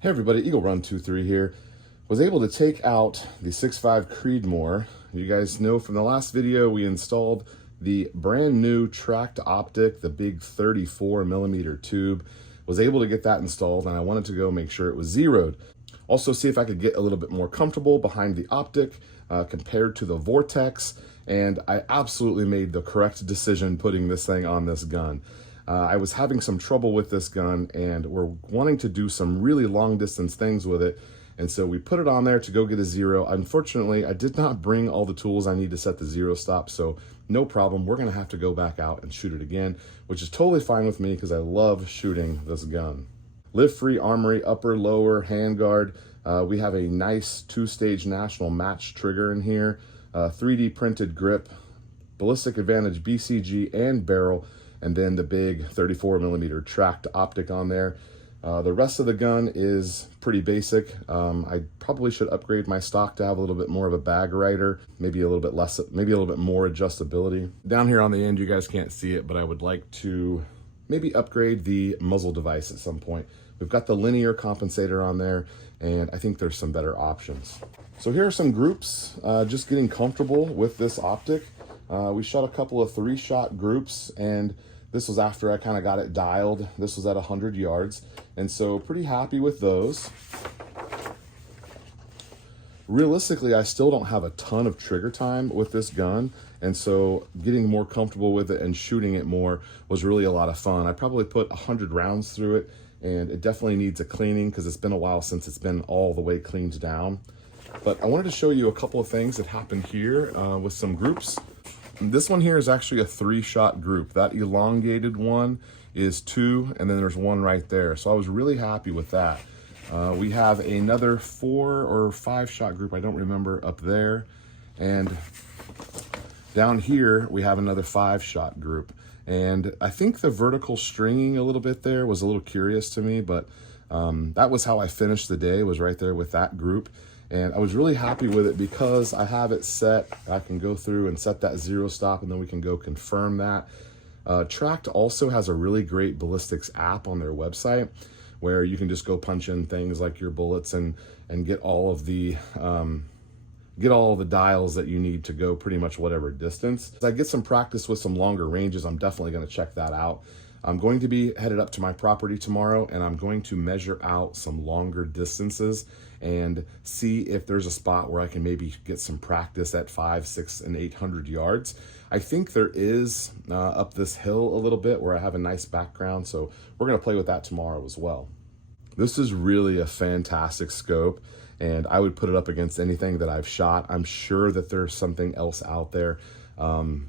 Hey everybody, Eagle Run 23 here. Was able to take out the 6.5 Creedmoor. You guys know from the last video we installed the brand new tracked optic, the big 34mm tube. Was able to get that installed and I wanted to go make sure it was zeroed. Also see if I could get a little bit more comfortable behind the optic compared to the Vortex, and I absolutely made the correct decision putting this thing on this gun. I was having some trouble with this gun and we're wanting to do some really long distance things with it. And so we put it on there to go get a zero. Unfortunately, I did not bring all the tools I need to set the zero stop, so no problem. We're gonna have to go back out and shoot it again, which is totally fine with me because I love shooting this gun. Live Free Armory upper, lower, handguard. We have a nice 2-stage national match trigger in here, 3D printed grip, Ballistic Advantage BCG and barrel, and then the big 34mm tracked optic on there. The rest of the gun is pretty basic. I probably should upgrade my stock to have a little bit more of a bag rider, maybe a little bit less, maybe a little bit more adjustability. Down here on the end, you guys can't see it, but I would like to maybe upgrade the muzzle device at some point. We've got the linear compensator on there, and I think there's some better options. So here are some groups, just getting comfortable with this optic. We shot a couple of 3-shot groups, and this was after I kind of got it dialed. This was at 100 yards, and so pretty happy with those. Realistically, I still don't have a ton of trigger time with this gun, and so getting more comfortable with it and shooting it more was really a lot of fun. I probably put 100 rounds through it, and it definitely needs a cleaning because it's been a while since it's been all the way cleaned down. But I wanted to show you a couple of things that happened here with some groups. This one here is actually a 3-shot group. That elongated one is 2, and then there's one right there. So I was really happy with that. We have another 4 or 5-shot group, I don't remember, up there. And down here, we have another 5-shot group. And I think the vertical stringing a little bit there was a little curious to me, but that was how I finished the day, was right there with that group. And I was really happy with it because I have it set. I can go through and set that zero stop, and then we can go confirm that. Tracked also has a really great ballistics app on their website where you can just go punch in things like your bullets and get all of the dials that you need to go pretty much whatever distance. As I get some practice with some longer ranges, I'm definitely going to check that out. I'm going to be headed up to my property tomorrow, and I'm going to measure out some longer distances and see if there's a spot where I can maybe get some practice at 500, 600, and 800 yards. I think there is up this hill a little bit where I have a nice background, so we're going to play with that tomorrow as well. This is really a fantastic scope, and I would put it up against anything that I've shot. I'm sure that there's something else out there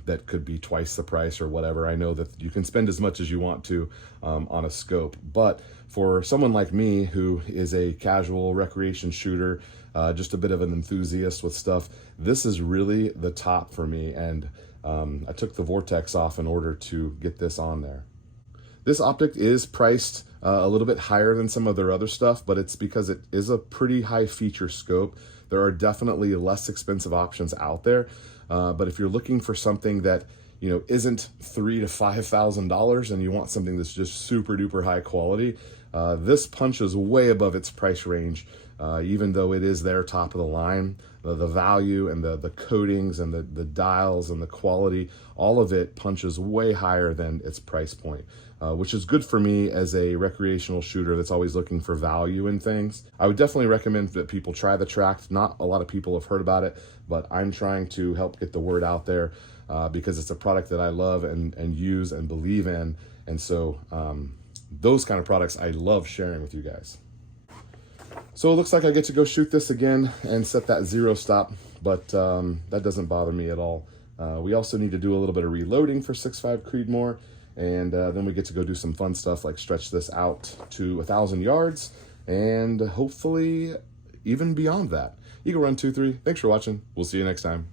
that could be twice the price or whatever. I know that you can spend as much as you want to on a scope, but for someone like me who is a casual recreation shooter, just a bit of an enthusiast with stuff, this is really the top for me, and I took the Vortex off in order to get this on there. This optic is priced a little bit higher than some of their other stuff, but it's because it is a pretty high feature scope. There are definitely less expensive options out there, but if you're looking for something that isn't $3,000 to $5,000 and you want something that's just super duper high quality, this punches way above its price range. Even though it is their top of the line, the value and the coatings and the dials and the quality, all of it punches way higher than its price point, which is good for me as a recreational shooter that's always looking for value in things. I would definitely recommend that people try the Tracked. Not a lot of people have heard about it, but I'm trying to help get the word out there because it's a product that I love and use and believe in. And so those kind of products I love sharing with you guys. So it looks like I get to go shoot this again and set that zero stop, but that doesn't bother me at all. We also need to do a little bit of reloading for 6.5 Creedmoor, and then we get to go do some fun stuff like stretch this out to 1,000 yards and hopefully even beyond that. Eagle Run 23, thanks for watching. We'll see you next time.